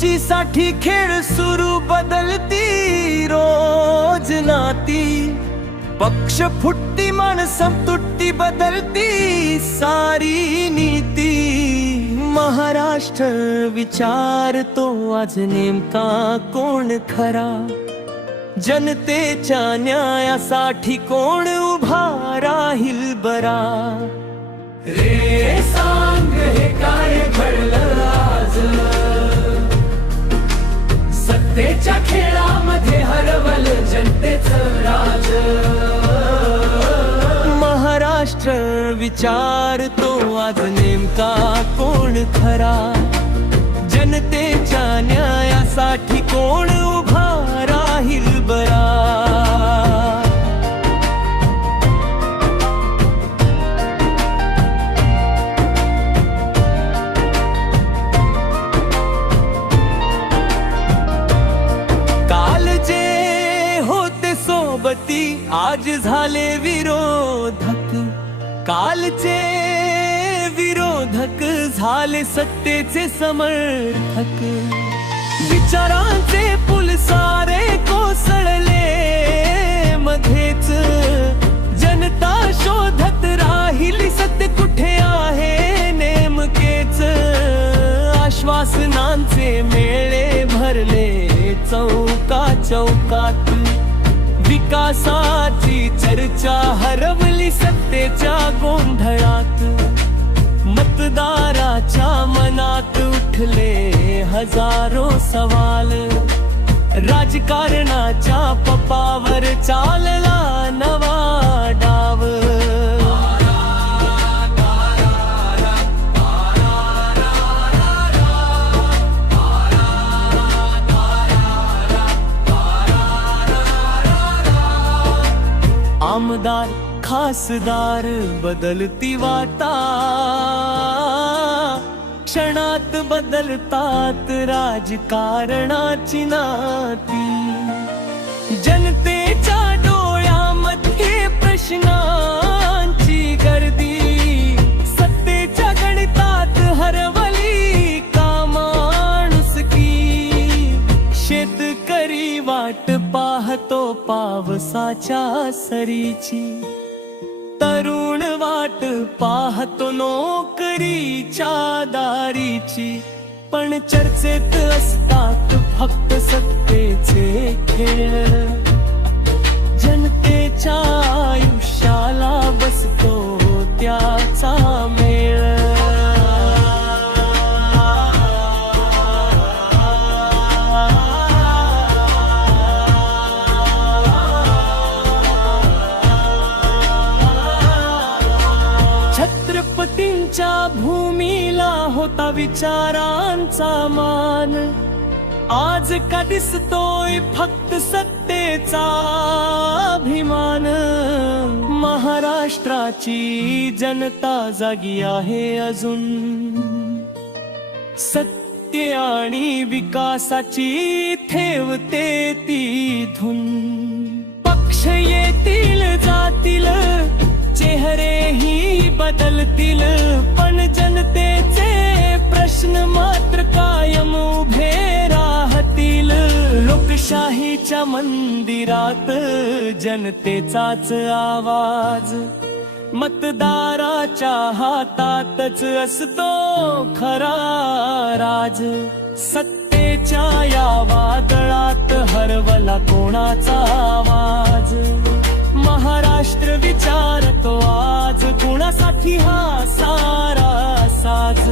खुर्चीसाठी खेळ सुरू, बदलती रोज नाती, पक्ष फुटती माणसं तुटती, बदलती सारी नीती। महाराष्ट्र विचारतो आज नेमका कोण खरा, जनतेच्या न्यायासाठी कोण उभा राहील बरा। रे सांग हे काय घडलं आज, सत्तेच्या खेळामध्ये हरवलं जनतेचं राज। महाराष्ट्र विचारतो आज नेमका कोण खरा, जनतेच्या न्यायासाठी कोण उभा राहील बरा। काल जे होते सोबती आज झाले विरोधक, कालचे विरोधक झाले सत्तेचे समर्थक। विचारांचे पूल सारे कोसळले मध्येच, जनता शोधत राहिली सत्य कुठे आहे नेमकेच। आश्वासनांचे मेळे भरले चौका चौकात, विकासाची चर्चा हरवली सत्तेच्या गोंधळात। मतदाराच्या मनात उठले हजारो सवाल, राजकारणाच्या पपावर चालला नवा डाव। आमदार खासदार बदलती वाटा, क्षणात बदलतात राजकारणाची नाती। जनतेच्या डोळ्यामध्ये प्रश्नांची गर्दी, सत्तेच्या गणितात हरवली का माणुसकी। शेतकरी वाट पाहतो पावसाच्या सरीची, तरुण वाट पाहतो नोकरीच्या दारीची। पण चर्चेत असतात फक्त सत्तेचे खेळ, जनतेच्या आयुष्याला बसतो त्याचा मेळ। छत्रपतींच्या भूमीला होता विचारांचा मान, आज का दिसतोय फक्त सत्तेचा अभिमान। महाराष्ट्राची जनता जागी आहे अजून, सत्य आणि विकासाची ठेवते ती धून। पक्ष येतील जातील, चेहरेही बदलतील, पण जनतेचे प्रश्न मात्र कायम उभे राहतील। लोकशाहीच्या मंदिरात जनतेचाच आवाज, मतदाराच्या हातातच असतो खरा राज। सत्तेच्या या वादळात हरवला कोणाचा आवाज, महाराष्ट्र विचारतो आज कुणासाठी हा सारा साज।